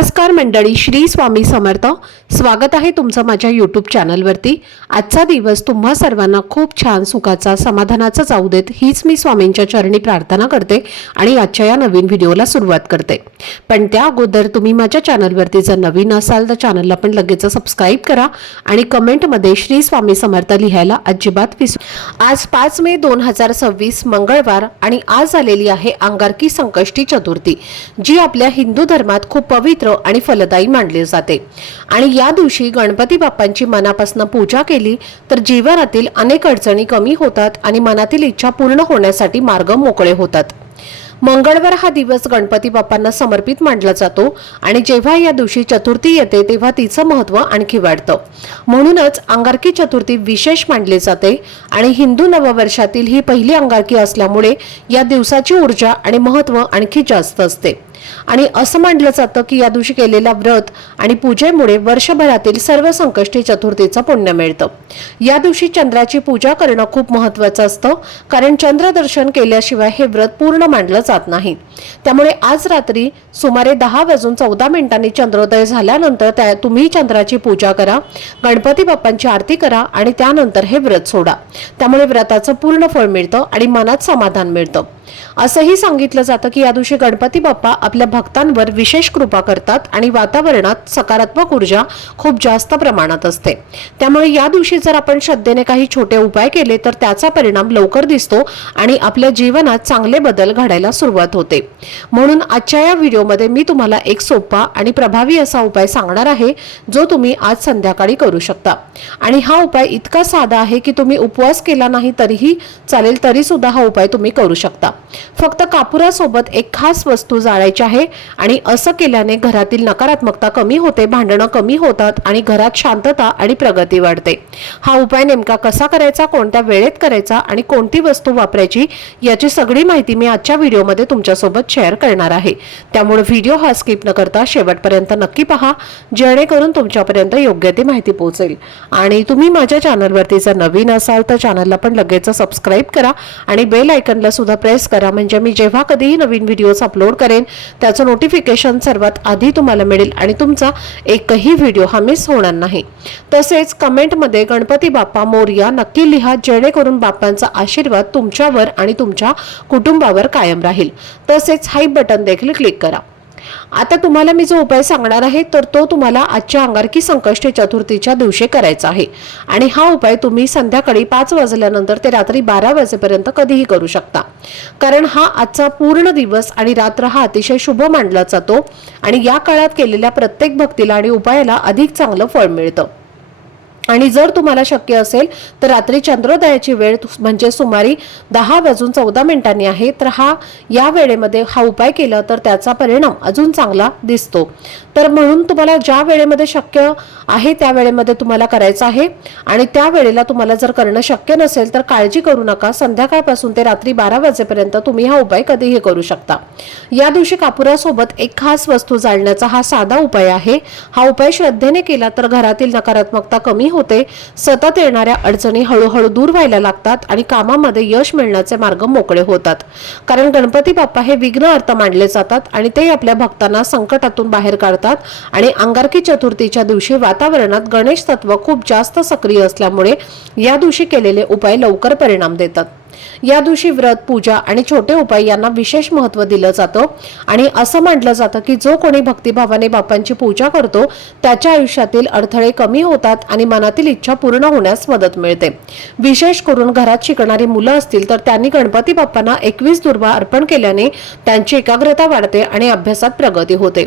नमस्कार मंडळी, श्री स्वामी समर्थ। स्वागत आहे तुमचं माझ्या यूट्यूब चॅनलवरती। आजचा दिवस तुम्हा सर्वांना खूप छान सुखाचा समाधानाचा जाऊ देत हीच मी स्वामींच्या चरणी प्रार्थना करते आणि आजच्या या नवीन व्हिडिओला सुरुवात करते। पण त्या अगोदर तुम्ही माझ्या चॅनलवरती जर नवीन असाल तर चॅनलला पण लगेच सबस्क्राइब करा आणि कमेंटमध्ये श्री स्वामी समर्थ लिहायला अजिबात विसरू। आज 5 मे 2026 मंगळवार आणि आज आलेली आहे अंगारकी संकष्टी चतुर्थी, जी आपल्या हिंदू धर्मात खूप पवित्र आणि फलदायी मानले जाते। आणि या दिवशी गणपती बाप्पांची मनापासून पूजा केली तर जीवनातील अनेक अडचणी कमी होतात आणि मनातील इच्छा पूर्ण होण्यासाठी मार्ग मोकळे होतात। मंगळवार हा दिवस गणपती बाप्पांना समर्पित मानला जातो आणि जेव्हा या दिवशी चतुर्थी येते तेव्हा तिचं महत्त्व आणखी वाढतं। म्हणूनच अंगारकी चतुर्थी विशेष मानली जाते आणि हिंदू नववर्षातील ही पहिली अंगारकी असल्यामुळे या दिवसाची ऊर्जा आणि महत्त्व आणखी जास्त असते। आणि असं मानलं जातं की या दिवशी केलेल्या व्रत आणि पूजेमुळे वर्षभरातील सर्व संकष्टी चतुर्थीचं पुण्य मिळतं। या दिवशी चंद्राची पूजा करणं खूप महत्त्वाचं असतं, कारण चंद्र दर्शन केल्याशिवाय हे व्रत पूर्ण मानलं जात नाही। त्यामुळे आज रात्री सुमारे 10:14 चंद्रोदय झाल्यानंतर तुम्ही चंद्राची पूजा करा, गणपती बाप्पांची आरती करा आणि त्यानंतर हे व्रत सोडा। त्यामुळे व्रताचं पूर्ण फळ मिळतं आणि मनात समाधान मिळतं। असंही सांगितलं जातं की या दिवशी गणपती बाप्पा आपल्या भक्तांवर विशेष कृपा करतात आणि वातावरणात सकारात्मक ऊर्जा खूप जास्त प्रमाणात असते। त्यामुळे या दिवशी जर आपण श्रद्धेने काही छोटे उपाय केले तर त्याचा परिणाम लवकर दिसतो आणि आपल्या जीवनात चांगले बदल घडायला सुरुवात होते। म्हणून आजच्या या व्हिडिओमध्ये मी तुम्हाला एक सोपा आणि प्रभावी असा उपाय सांगणार आहे, जो तुम्ही आज संध्याकाळी करू शकता। आणि हा उपाय इतका साधा आहे की तुम्ही उपवास केला नाही तरीही चालेल, तरी सुद्धा हा उपाय तुम्ही करू शकता। फक्त कापुरासोबत एक खास वस्तू जाळायची आहे आणि असं केल्याने घरातील नकारात्मकता कमी होते, भांडणं कमी होतात आणि घरात शांतता आणि प्रगती वाढते। हा उपाय नेमका कसा करायचा, कोणत्या वेळेत करायचा आणि कोणती वस्तू वापरायची याची सगळी माहिती मी आजच्या व्हिडिओमध्ये तुमच्यासोबत शेअर करणार आहे। त्यामुळे व्हिडिओ हा स्किप न करता शेवटपर्यंत नक्की पहा, जेणेकरून तुमच्यापर्यंत योग्य ती माहिती पोहोचेल। आणि तुम्ही माझ्या चॅनलवरती जर नवीन असाल तर चॅनलला पण लगेच सबस्क्राइब करा आणि बेल आयकॉनला सुद्धा प्रेस करा, म्हणजे मी जेव्हा कधीही नवीन व्हिडिओज अपलोड करेन त्याचं नोटिफिकेशन सर्वात आधी तुम्हाला मिळेल आणि तुमचा एकही व्हिडिओ हा मिस होणार नाही। तसेच कमेंटमध्ये गणपती बाप्पा मोरया नक्की लिहा, जेणेकरून बाप्पांचा आशीर्वाद तुमच्यावर आणि तुमच्या कुटुंबावर कायम राहील। तसेच हाईप बटन देखील क्लिक करा। आता तुम्हाला मी जो उपाय सांगणार आहे तर तो तुम्हाला आजच्या अंगारकी संकष्टी चतुर्थीच्या दिवशी करायचा आहे। आणि हा उपाय तुम्ही संध्याकाळी 5 वाजल्यानंतर ते रात्री 12 वाजेपर्यंत कधीही करू शकता, कारण हा आजचा पूर्ण दिवस आणि रात्र हा अतिशय शुभ मानला जातो आणि या काळात केलेल्या प्रत्येक भक्तीला आणि उपायाला अधिक चांगलं फळ मिळतं। आणि जर तुम्हाला शक्य असेल तर रात्री चंद्रोदयाची वेळ म्हणजे सुमारे 10:14 आहे, तर या वेळेमध्ये हा उपाय केला तर त्याचा परिणाम अजून चांगला दिसतो। तर म्हणून तुम्हाला ज्या वेळेमध्ये शक्य आहे त्या वेळेमध्ये तुम्हाला करायचं आहे। आणि त्या वेळेला तुम्हाला जर करणं शक्य नसेल तर काळजी करू नका, संध्याकाळपासून ते रात्री 12 वाजेपर्यंत तुम्ही हा उपाय कधीही करू शकता। या दिवशी कापुरासोबत एक खास वस्तू जाळण्याचा हा साधा उपाय आहे। हा उपाय श्रद्धेने केला तर घरातील नकारात्मकता कमी होते, सतत येणाऱ्या अडचणी हळूहळू दूर व्हायला लागतात आणि कामामध्ये यश मिळण्याचे मार्ग मोकळे होतात। कारण गणपती बाप्पा हे विघ्नहर्ता मानले जातात आणि ते आपल्या भक्तांना संकटातून बाहेर काढतात। आणि अंगारकी चतुर्थीच्या दिवशी वातावरणात गणेश तत्व खूप जास्त सक्रिय असल्यामुळे या दिवशी केलेले उपाय लवकर परिणाम देतात। या दिवशी व्रत, पूजा आणि छोटे उपाय यांना विशेष महत्त्व दिलं जातं आणि असं म्हटलं जातं की जो कोणी भक्तिभावाने बाप्पांची पूजा करतो त्याच्या आयुष्यातील अडथळे कमी होतात आणि मनातील इच्छा पूर्ण होण्यास मदत मिळते। विशेष करून घरात शिकणारी मुलं असतील तर त्यांनी गणपती बाप्पांना 21 दुर्वा अर्पण केल्याने त्यांची एकाग्रता वाढते आणि अभ्यासात प्रगती होते।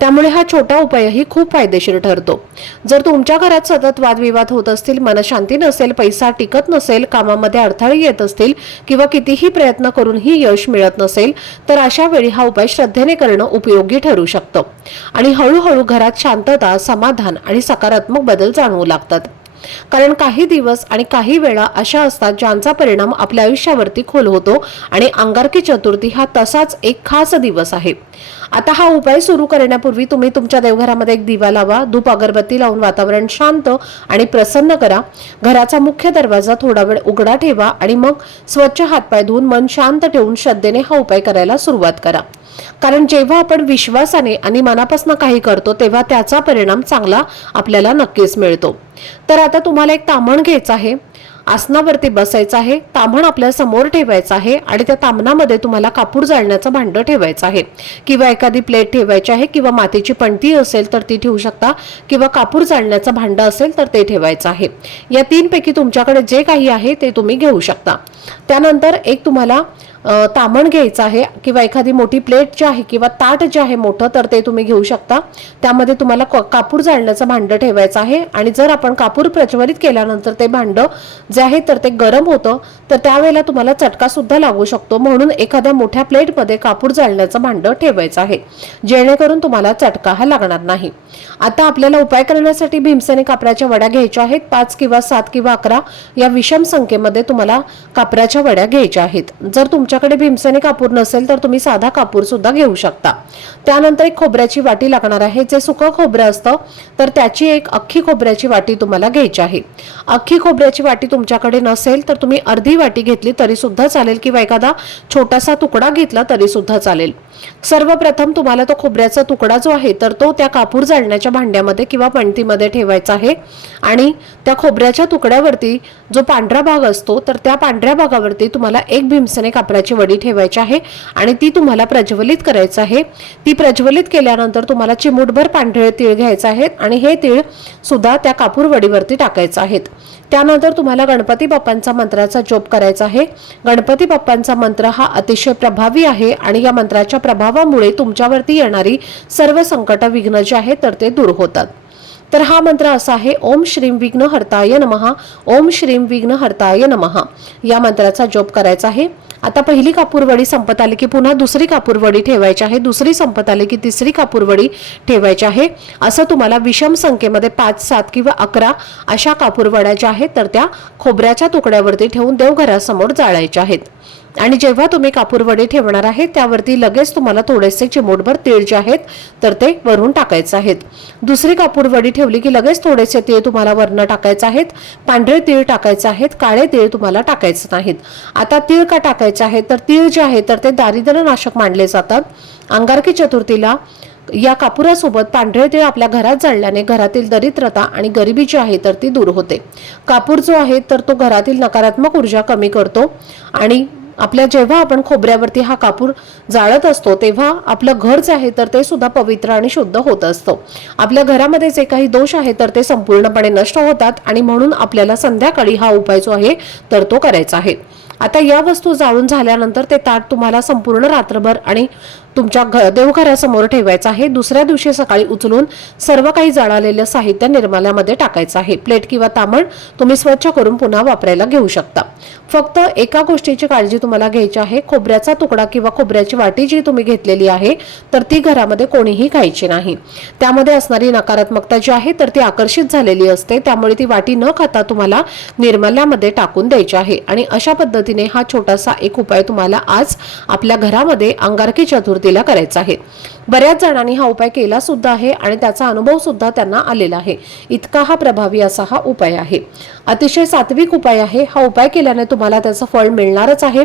त्यामुळे हा छोटा उपायही खूप फायदेशीर ठरतो। जर तुमच्या घरात सतत वादविवाद होत असतील, मनशांती नसेल, पैसा टिकत नसेल, कामामध्ये अडथळे येत असतील किंवा कितीही प्रयत्न करूनही यश मिळत नसेल तर अशा वेळी हा उपाय श्रद्धेने करणं उपयोगी ठरू शकतं आणि हळूहळू घरात शांतता, समाधान आणि सकारात्मक बदल जाणवू लागतात। कारण काही दिवस आणि काही वेळा अशा असतात ज्यांचा परिणाम आपल्या आयुष्यावरती खोल होतो आणि अंगारकी चतुर्थी हा तसाच एक खास दिवस आहे। आता हा उपाय सुरू करण्यापूर्वी तुम्ही तुमच्या देवघरामध्ये एक दिवा लावा, धूप अगरबत्ती लावून वातावरण शांत आणि प्रसन्न करा। घराचा मुख्य दरवाजा थोडा वेळ उघडा ठेवा आणि मग स्वच्छ हातपाय धुवून मन शांत ठेवून श्रद्धेने हा उपाय करायला सुरुवात करा। कारण जेव्हा आपण विश्वासाने आणि मनापासून काही करतो तेव्हा त्याचा परिणाम चांगला आपल्याला नक्कीच मिळतो। तर आता तुम्हाला एक ताम्हण घ्यायचं आहे, आसनावरती बसायचं आहे, ताम्हण आपल्या समोर ठेवायचं आहे आणि त्या ताम्हणामध्ये तुम्हाला कापूर जाळण्याचं भांडं ठेवायचं आहे किंवा एखादी प्लेट ठेवायची आहे किंवा मातीची पणती असेल तर ती ठेवू शकता किंवा कापूर जाळण्याचं भांडं असेल तर ते ठेवायचं आहे। या तीनपैकी तुमच्याकडे जे काही आहे ते तुम्ही घेऊ शकता। त्यानंतर एक तुम्हाला ताम्हण घ्यायचं आहे किंवा एखादी मोठी प्लेट जी आहे किंवा ताट जे आहे मोठं तर ते तुम्ही घेऊ शकता। त्यामध्ये तुम्हाला कापूर जाळण्याचं भांडं ठेवायचं आहे आणि जर आपण कापूर प्रज्वलित केल्यानंतर ते भांडं जे आहे तर ते गरम होतं तर त्यावेळेला तुम्हाला चटका सुद्धा लागू शकतो, म्हणून एखाद्या मोठ्या प्लेटमध्ये कापूर जाळण्याचं भांडं ठेवायचं आहे जेणेकरून तुम्हाला चटका हा लागणार नाही। आता आपल्याला उपाय करण्यासाठी भीमसेनी कापराच्या वड्या घ्यायच्या आहेत। 5 किंवा 7 किंवा 11 या विषम संख्येमध्ये तुम्हाला कापराच्या वड्या घ्यायच्या आहेत। जर तुमच्याकडे भीमसेनी कापूर नसेल तर तुम्ही साधा कापूर सुद्धा घेऊ शकता। त्यानंतर एक खोबऱ्याची वाटी लागणार आहे, जे सुकं खोबरं असतं तर त्याची एक अख्खी खोबऱ्याची वाटी तुम्हाला घ्यायची आहे। अख्खी खोबऱ्याची वाटी तुमच्याकडे नसेल तर तुम्ही अर्धी वाटी घेतली तरी सुद्धा चालेल किंवा एखादा छोटासा तुकडा घेतला तरी सुद्धा चालेल। सर्वप्रथम तुम्हाला तो खोबऱ्याचा तुकडा जो आहे तर तो त्या कापूर जाळण्याच्या भांड्यामध्ये किंवा पणतीमध्ये ठेवायचा आहे आणि त्या खोबऱ्याच्या तुकड्यावरती जो पांढरा भाग असतो तर त्या पांढऱ्या भागावरती तुम्हाला एक भीमसेनी कापराची वडी ठेवायची आहे आणि ती तुम्हाला प्रज्वलित करायचं आहे। ती प्रज्वलित केल्यानंतर तुम्हाला चिमूटभर पांढरे तीळ घ्यायचे आहेत आणि हे तीळ सुद्धा त्या कापूर वडीवरती टाकायचे आहेत। त्यानंतर तुम्हाला गणपती बाप्पांचा मंत्राचा जप करायचा आहे। गणपती बाप्पांचा मंत्र हा अतिशय प्रभावी आहे आणि या मंत्राच्या प्रभावामुळे तुमच्यावरती येणारी सर्व संकट विघ्न जे आहे तर ते दूर होतात। तर हा मंत्र असा आहे, ओम श्रीम विघ्नहर्ताय नमः, ओम श्रीम विघ्नहर्ताय नमः या मंत्राचा जप करायचा आहे। आता पहिली कापूरवडी संपत आली की पुन्हा दुसरी कापूरवडी ठेवायची आहे, दुसरी संपत आली की तिसरी कापूरवडी ठेवायची आहे। असं तुम्हाला विषम संख्येमध्ये 5, 7 किंवा 11 अशा कापूरवड्या ज्या आहेत तर त्या खोबऱ्याच्या तुकड्यावरती ठेवून देवघरासमोर जाळायच्या आहेत। आणि जेव्हा तुम्ही कापूरवडी ठेवणार आहे त्यावरती लगेच तुम्हाला थोडेसे चिमूटभर तीळ जे आहेत तर ते वरून टाकायचे आहेत। दुसरी कापूरवडी ठेवली की लगेच थोडेसे तीळ तुम्हाला वरून टाकायचे आहेत। पांढरे तीळ टाकायचे आहेत, काळे तीळ तुम्हाला टाकायचे नाहीत। आता तीळ का टाकायचे आहेत तर तीळ जे आहे तर ते दारिद्र्यनाशक मानले जातात। अंगारकी चतुर्थीला या कापुरासोबत पांढरे तीळ आपल्या घरात जाळल्याने घरातील दरिद्रता आणि गरिबी जी आहे तर ती दूर होते। कापूर जो आहे तर तो घरातील नकारात्मक ऊर्जा कमी करतो आणि जेव्हा आपण खोबऱ्यावरती हा कापूर जाळत असतो तेव्हा आपलं घर जे आहे तर ते सुद्धा पवित्र आणि शुद्ध होत असतं। आपल्या घरामध्ये जे काही दोष आहे तर ते संपूर्णपणे नष्ट होतात आणि म्हणून आपल्याला संध्याकाळी हा उपाय जो आहे तर तो करायचा आहे। आता या वस्तू जाळून झाल्यानंतर ते ताट तुम्हाला संपूर्ण रात्रभर आणि तुमच्या देवघरासमोर ठेवायचं आहे। दुसऱ्या दिवशी सकाळी उचलून सर्व काही जळालेलं साहित्य निर्माल्यामध्ये टाकायचं आहे। प्लेट किंवा तामण तुम्ही स्वच्छ करून पुन्हा वापरायला घेऊ शकता। फक्त एका गोष्टीची काळजी तुम्हाला घ्यायची आहे, खोबऱ्याचा तुकडा किंवा खोबऱ्याची वाटी जी तुम्ही घेतलेली आहे तर ती घरामध्ये कोणीही खायची नाही। त्यामध्ये असणारी नकारात्मकता जी आहे तर ती आकर्षित झालेली असते, त्यामुळे ती वाटी न खाता तुम्हाला निर्माल्यामध्ये टाकून द्यायची आहे। आणि अशा पद्धतीने हा छोटासा एक उपाय तुम्हाला आज आपल्या घरामध्ये अंगारकी चतुर्थीला करायचा आहे। बऱ्याच जणांनी हा उपाय केला सुद्धा आहे आणि त्याचा अनुभव सुद्धा त्यांना आलेला आहे। इतका हा प्रभावी असा हा उपाय आहे, अतिशय सात्विक उपाय आहे। हा उपाय केल्याने तुम्हाला त्याचं फळ मिळणारच आहे।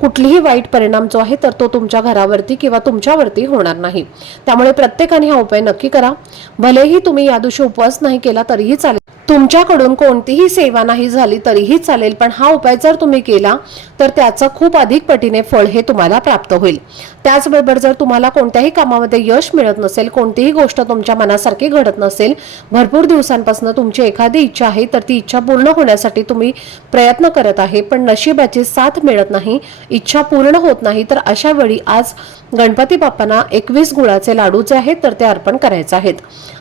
कुठलीही वाईट परिणाम जो आहे तर तो तुमच्या घरावरती किंवा तुमच्यावरती होणार नाही। त्यामुळे प्रत्येकाने हा उपाय नक्की करा। भलेही तुम्ही या दिवशी उपवास नाही केला तरीही चालेल, तुमच्याकडून कोणतीही सेवा नाही झाली तरीही चालेल, पण हा उपाय जर तुम्ही केला तर त्याचं खूप अधिक पटीने फळ हे तुम्हाला प्राप्त होईल। त्याचबरोबर जर तुम्हाला कोणत्याही कामामध्ये यश मिळत नसेल, कोणतीही गोष्ट तुमच्या मनासारखी घडत नसेल, भरपूर दिवसांपासून तुमची एखादी इच्छा आहे तर ती इच्छा पूर्ण होण्यासाठी तुम्ही प्रयत्न करत आहे पण नशिबाची साथ मिळत नाही, इच्छा पूर्ण होत नाही, तर अशा वेळी आज गणपती बाप्पांना 21 गुळाचे लाडू जे आहेत तर ते अर्पण करायचे आहेत।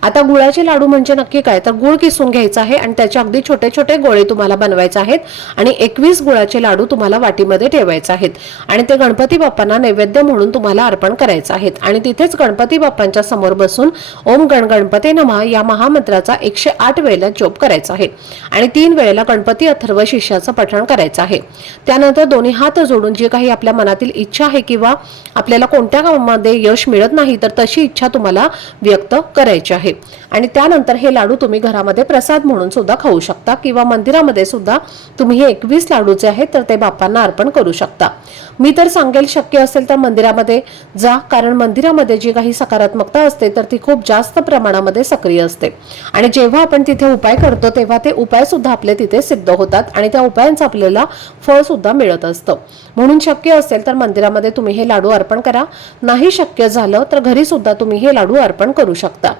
आता गुळाचे लाडू म्हणजे नक्की काय तर गुळ किसून घ्यायचा आहे आणि त्याचे अगदी छोटे छोटे गोळे तुम्हाला बनवायचे आहेत आणि 21 गुळाचे लाडू तुम्हाला वाटीमध्ये ठेवायचे आहेत आणि ते गणपती बाप्पांना नैवेद्य म्हणून तुम्हाला अर्पण करायचे आहेत। आणि तिथेच गणपती बाप्पांच्या समोर बसून ओम गण गणपते नमः या महामंत्राचा 108 वेळेला जप करायचा आहे आणि 3 वेळेला गणपती अथर्व शीर्षाचं पठण करायचं आहे। त्यानंतर दोन्ही हात जोडून जी काही आपल्या मनातील इच्छा आहे किंवा आपल्याला कोणत्या कामामध्ये यश मिळत नाही तर तशी इच्छा तुम्हाला व्यक्त करायची आहे आणि त्यानंतर हे लाडू तुम्ही घरामध्ये प्रसाद म्हणून सुद्धा खाऊ शकता किंवा मंदिरामध्ये सुद्धा तुम्ही हे 21 लाडू जे आहेत तर ते बाप्पांना अर्पण करू शकता। मी तर सांगेल शक्य असेल तर मंदिरामध्ये जा, कारण मंदिरामध्ये जी काही सकारात्मकता असते तर ती खूप जास्त प्रमाणामध्ये सक्रिय असते आणि जेव्हा आपण तिथे उपाय करतो तेव्हा ते उपाय सुद्धा आपले तिथे सिद्ध होतात आणि त्या उपायांचं आपल्याला फळ सुद्धा मिळत असतं। म्हणून शक्य असेल तर मंदिरामध्ये तुम्ही हे लाडू अर्पण करा, नाही शक्य झालं तर घरी सुद्धा तुम्ही हे लाडू अर्पण करू शकता।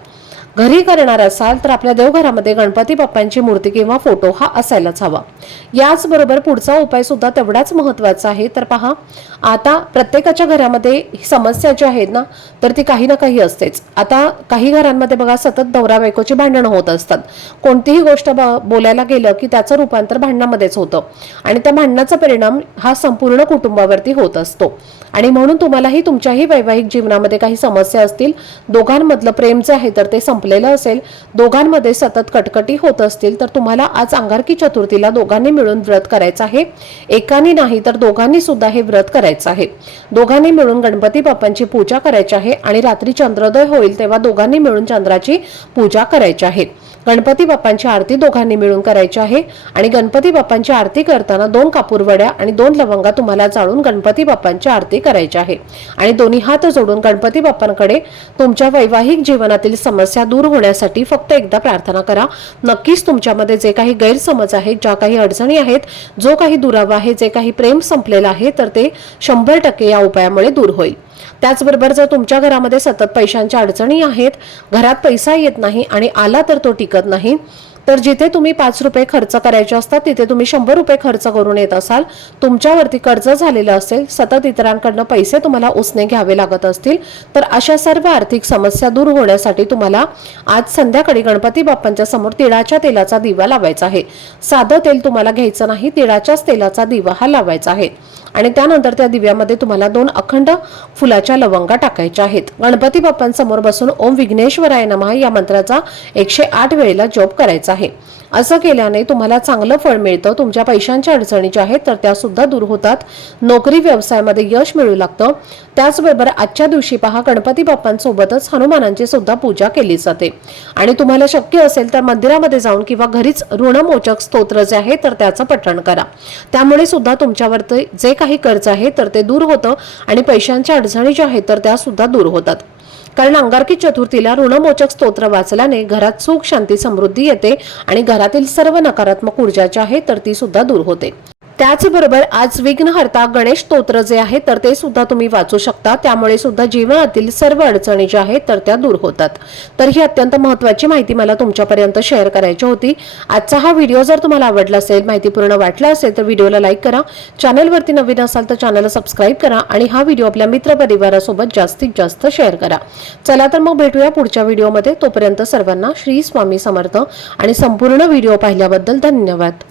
घरी करणार असाल तर आपल्या देवघरामध्ये गणपती बाप्पांची मूर्ती किंवा फोटो हा असायलाच हवा। याचबरोबर पुढचा उपाय सुद्धा तेवढाच महत्त्वाचा आहे। तर पहा, आता प्रत्येकाच्या घरामध्ये समस्या जी आहेत ना तर ती काही ना काही असतेच। आता काही घरांमध्ये बघा सतत नवरा बायकोची भांडणं होत असतात, कोणतीही गोष्ट बोलायला गेलं की त्याचं रूपांतर भांडणामध्येच होतं आणि त्या भांडणाचा परिणाम हा संपूर्ण कुटुंबावरती होत असतो। आणि म्हणून तुम्हालाही तुमच्याही वैवाहिक जीवनामध्ये काही समस्या असतील, दोघांमधलं प्रेम जे आहे तर ते संपलेलं असेल, दोघांमध्ये सतत कटकटी होत असतील, तर तुम्हाला आज अंगारकी चतुर्थीला दोघांनी मिळून व्रत करायचं आहे। एकाने नाही तर दोघांनी सुद्धा हे व्रत करायचं आहे। दोघांनी मिळून गणपती बाप्पांची पूजा करायची आहे आणि रात्री चंद्रोदय होईल तेव्हा दोघांनी मिळून चंद्राची पूजा करायची आहे। गणपती बाप्पांची आरती दोघांनी मिळून करायची आहे आणि गणपती बाप्पांची आरती करताना 2 कापूरवड्या आणि 2 लवंगा तुम्हाला जाळून गणपती बाप्पांची आरती करायची आहे आणि दोन्ही हात जोडून गणपती बाप्पांकडे तुमच्या वैवाहिक जीवनातील समस्या दूर होण्यासाठी फक्त एकदा प्रार्थना करा। नक्कीच तुमच्यामध्ये जे काही गैरसमज आहेत, ज्या काही अडचणी आहेत, जो काही दुरावा आहे, जे काही प्रेम संपलेलं आहे तर ते 100% या उपायामुळे दूर होईल। त्याचबरोबर जर तुमच्या घरामध्ये सतत पैशांच्या अडचणी आहेत, घरात पैसा येत नाही आणि आला तर तो टिकत नाही, तर जिथे तुम्ही 5 रुपये खर्च करायचे असतात तिथे तुम्ही 100 रुपये खर्च करून येत असाल, तुमच्यावरती कर्ज झालेलं असेल, सतत इतरांकडून पैसे तुम्हाला उसने घ्यावे लागत असतील, तर अशा सर्व आर्थिक समस्या दूर होण्यासाठी तुम्हाला आज संध्याकाळी गणपती बाप्पांच्या समोर तिळाच्या तेलाचा दिवा लावायचा आहे। साधं तेल तुम्हाला घ्यायचं नाही, तिळाच्याच तेलाचा दिवा हा लावायचा आहे आणि त्यानंतर त्या दिव्यामध्ये तुम्हाला 2 अखंड फुलाच्या लवंगा टाकायच्या आहेत। गणपती बाप्पांसमोर बसून ओम विघ्नेश्वराय नमः या मंत्राचा 108 वेळेला जप करायचा आहे। असं केल्याने तुम्हाला चांगलं फळ मिळतं, तुमच्या पैशांच्या अडचणी ज्या आहेत तर त्या सुद्धा दूर होतात, नोकरी व्यवसायामध्ये यश मिळू लागतं। त्याचबरोबर आजच्या दिवशी पहा, गणपती बाप्पांसोबतच हनुमानांची सुद्धा पूजा केली जाते आणि तुम्हाला शक्य असेल तर मंदिरामध्ये जाऊन किंवा घरीच ऋणमोचक स्तोत्र जे आहे तर त्याचं पठण करा। त्यामुळे सुद्धा तुमच्यावरती जे काही कर्ज आहे तर ते दूर होतं आणि पैशांच्या अडचणी ज्या आहेत तर त्या सुद्धा दूर होतात। कारण अंगारकी चतुर्थीला ऋणमोचक स्तोत्र वाचल्याने घरात सुख, शांती, समृद्धी येते आणि घरातील सर्व नकारात्मक ऊर्जा जी आहे तर ती सुद्धा दूर होते। त्याचबरोबर आज विघ्नहर्ता गणेश स्तोत्र जे आहे तर ते सुद्धा तुम्ही वाचू शकता, त्यामुळे सुद्धा जीवनातील सर्व अडचणी ज्या आहेत तर त्या दूर होतात। तर ही अत्यंत महत्त्वाची माहिती मला तुमच्यापर्यंत शेअर करायची होती। आजचा हा व्हिडिओ जर तुम्हाला आवडला असेल, माहितीपूर्ण वाटला असेल तर व्हिडिओला लाईक करा, चॅनलवरती नवीन असाल तर चॅनलला सबस्क्राईब करा आणि हा व्हिडिओ आपल्या मित्रपरिवारासोबत जास्तीत जास्त शेअर करा। चला तर मग भेटूया पुढच्या व्हिडिओमध्ये, तोपर्यंत सर्वांना श्री स्वामी समर्थ आणि संपूर्ण व्हिडिओ पाहिल्याबद्दल धन्यवाद।